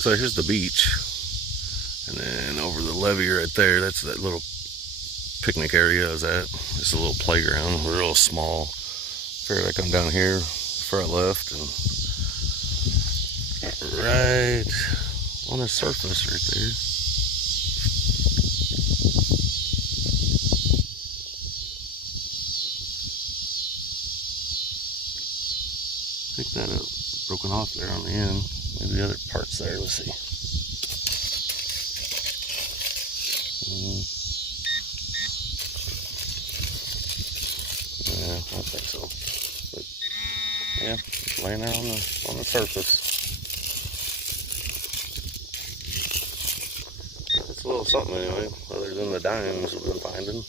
So here's the beach, and then over the levee right there, that's that little picnic area is at. It's a little playground, real small. Figured I come down here before I left, and right on the surface right there. Pick that up, broken off there on the end. Maybe the other parts there, let's see. Yeah, I don't think so. But yeah, it's laying there on the surface. It's a little something anyway, other than the dimes we've been finding.